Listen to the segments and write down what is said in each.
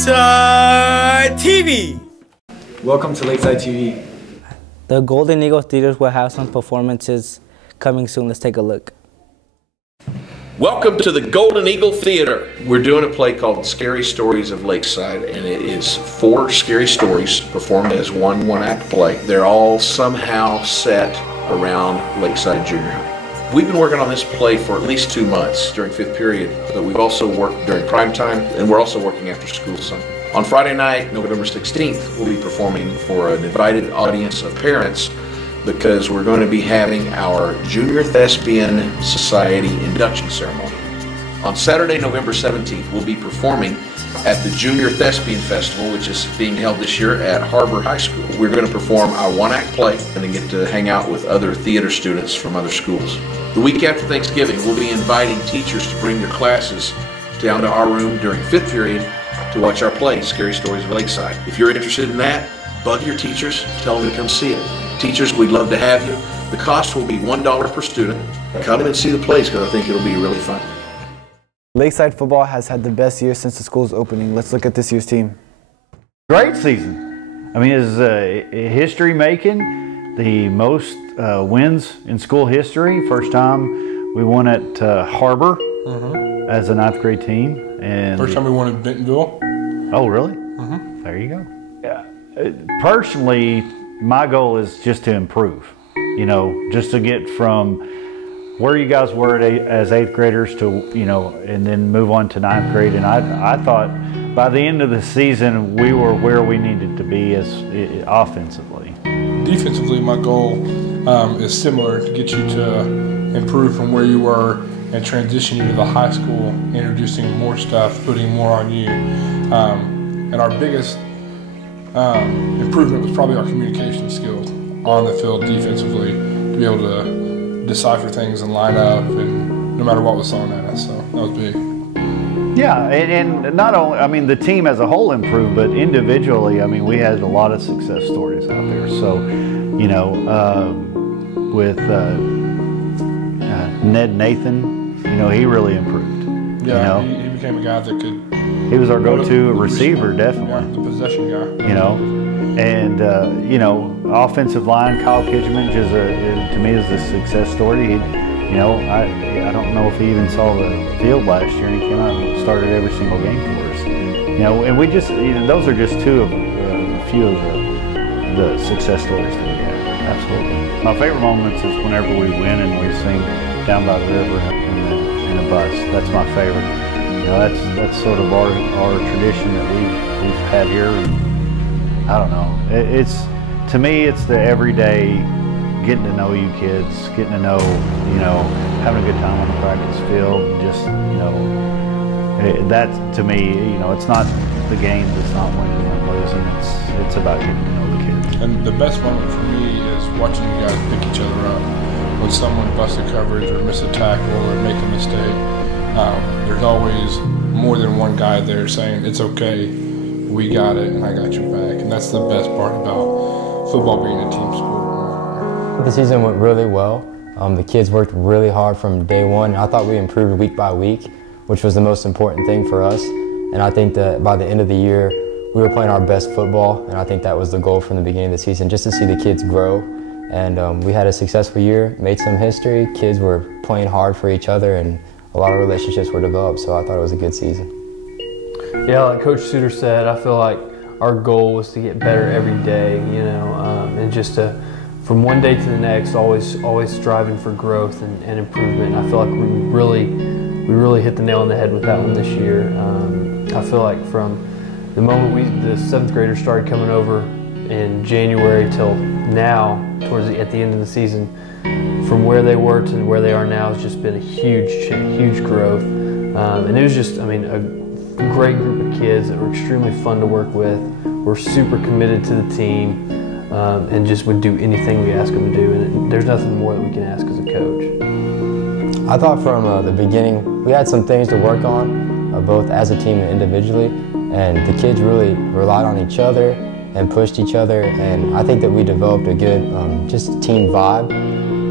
Lakeside TV. Welcome to Lakeside TV. The Golden Eagle Theaters will have some performances coming soon. Let's take a look. Welcome to the Golden Eagle Theater. We're doing a play called Scary Stories of Lakeside, and it is 4 scary stories performed as one-act play. They're all somehow set around Lakeside Junior High. We've been working on this play for at least 2 months during 5th period, but we've also worked during prime time, and we're also working after school some. On Friday night, November 16th, we'll be performing for an invited audience of parents because we're going to be having our Junior Thespian Society induction ceremony. On Saturday, November 17th, we'll be performing at the Junior Thespian Festival, which is being held this year at HAR-BER High School. We're going to perform our one-act play and then get to hang out with other theater students from other schools. The week after Thanksgiving, we'll be inviting teachers to bring their classes down to our room during 5th period to watch our play, Scary Stories of Lakeside. If you're interested in that, bug your teachers, tell them to come see it. Teachers, we'd love to have you. The cost will be $1 per student. Come and see the plays because I think it'll be really fun. Lakeside football has had the best year since the school's opening. Let's look at this year's team. Great season. I mean, it's history making, the most wins in school history. First time we won at HAR-BER as a 9th grade team. And first time we won in Bentonville. Oh, really? There you go. Yeah. Personally, my goal is just to improve. You know, just to get from where you guys were as 8th graders to, you know, and then move on to 9th grade. And I thought by the end of the season, we were where we needed to be as offensively. Defensively, my goal is similar, to get you to improve from where you were and transition you to the high school, introducing more stuff, putting more on you. And our biggest improvement was probably our communication skills on the field defensively, to be able to decipher things and line up, and no matter what was thrown at us, so that was big. Yeah, and not only, I mean, the team as a whole improved, but individually, I mean, we had a lot of success stories out there. So, you know, with Ned Nathan, you know, he really improved. Yeah, you know? he became a guy that could. He was our go-to receiver, definitely. Yeah, the possession guy. You know, and you know, offensive line, Kyle Kidgman to me is a success story. You know, I don't know if he even saw the field last year, and he came out and started every single game for us. You know, and we just, you know, those are just a few of the success stories that we have. Absolutely. My favorite moments is whenever we win and we sing Down by the River in a bus. That's my favorite. You know, that's sort of our tradition that we've had here. And I don't know. It's, to me, it's the everyday getting to know you kids, getting to know, you know, having a good time on the practice field. Just, you know, that to me, you know, it's not the games, it's not winning or losing. It's about getting to know the kids. And the best moment for me is watching you guys pick each other up. When someone busts a coverage or miss a tackle or make a mistake, there's always more than one guy there saying, it's okay, we got it, and I got your back. And that's the best part about football being a team sport. The season went really well. The kids worked really hard from day one. I thought we improved week by week, which was the most important thing for us. And I think that by the end of the year, we were playing our best football, and I think that was the goal from the beginning of the season, just to see the kids grow. And we had a successful year, made some history. Kids were playing hard for each other, and a lot of relationships were developed, so I thought it was a good season. Yeah, like Coach Suter said, I feel like our goal was to get better every day, you know, and just to, from one day to the next, always striving for growth and improvement. I feel like we really hit the nail on the head with that one this year. I feel like from the moment the 7th graders started coming over in January till now, at the end of the season, from where they were to where they are now has just been a huge growth. And it was just, I mean, a great group of kids that were extremely fun to work with. We're super committed to the team, and just would do anything we ask them to do. And there's nothing more that we can ask as a coach. I thought from the beginning, we had some things to work on, both as a team and individually. And the kids really relied on each other and pushed each other. And I think that we developed a good just team vibe.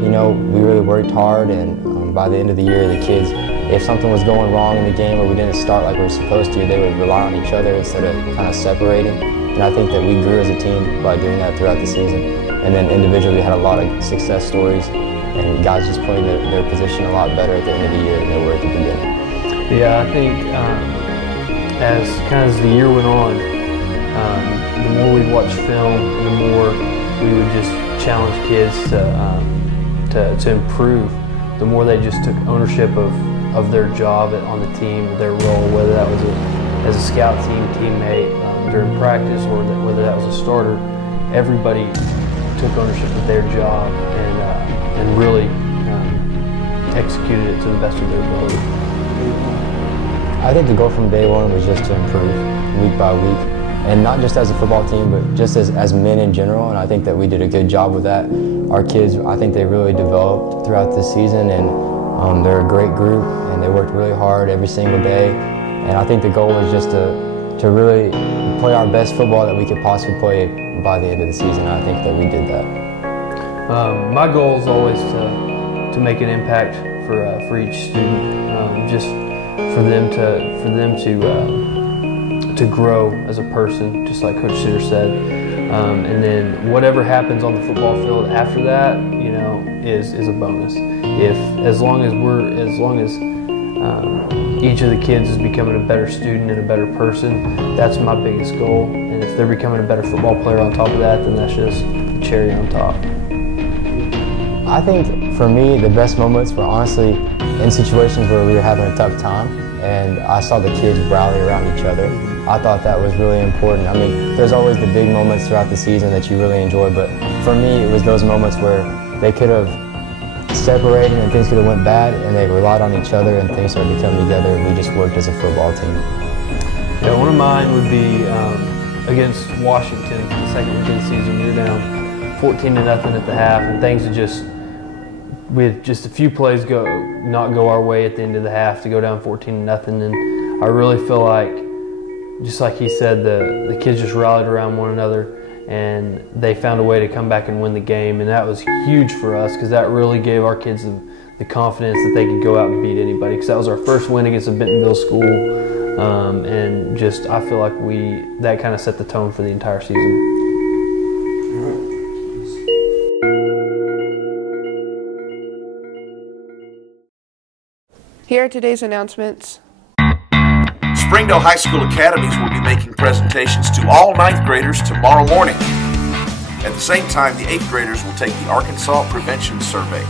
You know, we really worked hard, and by the end of the year, the kids if something was going wrong in the game or we didn't start like we were supposed to, they would rely on each other instead of kind of separating. And I think that we grew as a team by doing that throughout the season. And then individually we had a lot of success stories and guys just playing their position a lot better at the end of the year than they were at the beginning. Yeah, I think as the year went on, the more we'd watch film, the more we would just challenge kids to improve. The more they just took ownership of their job on the team, their role, whether that was as a scout team teammate during practice or whether that was a starter. Everybody took ownership of their job and really executed it to the best of their ability. I think the goal from day one was just to improve week by week, and not just as a football team, but just as men in general, and I think that we did a good job with that. Our kids, I think they really developed throughout this season, and they're a great group, and they worked really hard every single day, and I think the goal was just to really play our best football that we could possibly play by the end of the season. I think that we did that. My goal is always to make an impact for each student, just for them to grow as a person, just like Coach Suter said. And then whatever happens on the football field after that, you know, is a bonus. As long as each of the kids is becoming a better student and a better person, that's my biggest goal. And if they're becoming a better football player on top of that, then that's just the cherry on top. I think for me, the best moments were honestly in situations where we were having a tough time, and I saw the kids rally around each other. I thought that was really important. I mean, there's always the big moments throughout the season that you really enjoy, but for me, it was those moments where they could have separated and things could have went bad, and they relied on each other and things started to come together, and we just worked as a football team. Yeah, one of mine would be against Washington, the second week of the season. We were down 14-0 at the half, and things had we had just a few plays not go our way at the end of the half to go down 14-0, and I really feel like, just like he said, the kids just rallied around one another and they found a way to come back and win the game, and that was huge for us because that really gave our kids the confidence that they could go out and beat anybody, because that was our first win against a Bentonville school, and just I feel like that kind of set the tone for the entire season. Here are today's announcements. Springdale High School Academies will be making presentations to all 9th graders tomorrow morning. At the same time, the 8th graders will take the Arkansas Prevention Survey.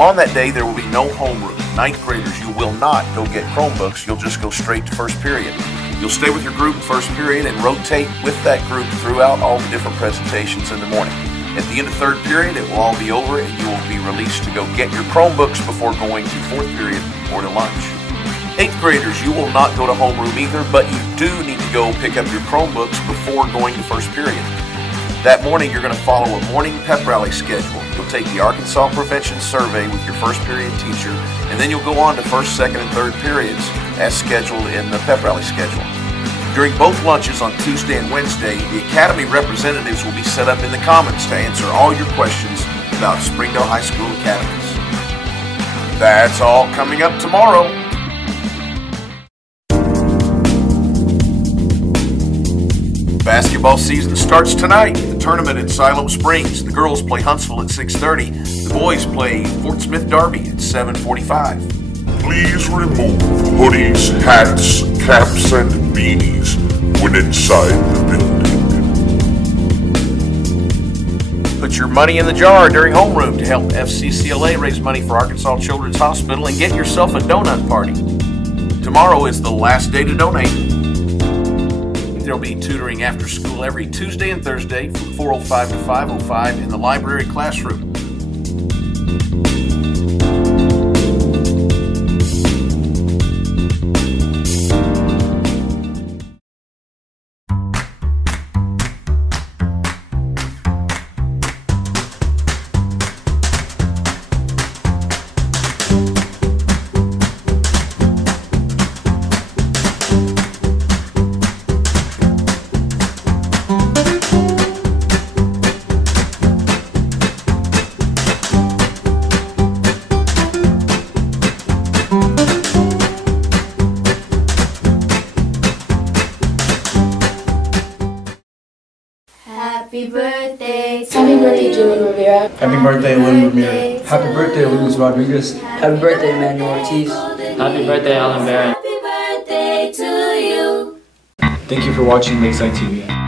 On that day, there will be no homeroom. 9th graders, you will not go get Chromebooks. You'll just go straight to first period. You'll stay with your group in first period and rotate with that group throughout all the different presentations in the morning. At the end of third period, it will all be over and you will be released to go get your Chromebooks before going to fourth period or to lunch. 8th graders, you will not go to homeroom either, but you do need to go pick up your Chromebooks before going to first period. That morning, you're going to follow a morning pep rally schedule. You'll take the Arkansas Prevention Survey with your first period teacher, and then you'll go on to first, second, and third periods as scheduled in the pep rally schedule. During both lunches on Tuesday and Wednesday, the Academy representatives will be set up in the Commons to answer all your questions about Springdale High School Academies. That's all coming up tomorrow. Basketball season starts tonight. The tournament in Siloam Springs. The girls play Huntsville at 6:30. The boys play Fort Smith Derby at 7:45. Please remove hoodies, hats, caps, and beanies when inside the building. Put your money in the jar during homeroom to help FCCLA raise money for Arkansas Children's Hospital and get yourself a donut party. Tomorrow is the last day to donate. There'll be tutoring after school every Tuesday and Thursday from 4:05 to 5:05 in the library classroom. Happy birthday. Happy birthday, Julian Rivera. Happy birthday, Lynn Ramirez. Happy birthday, Luis Rodriguez. Happy birthday, Emmanuel Ortiz. Happy birthday, Alan Barrett. Happy birthday to you. Thank you for watching Lakeside TV.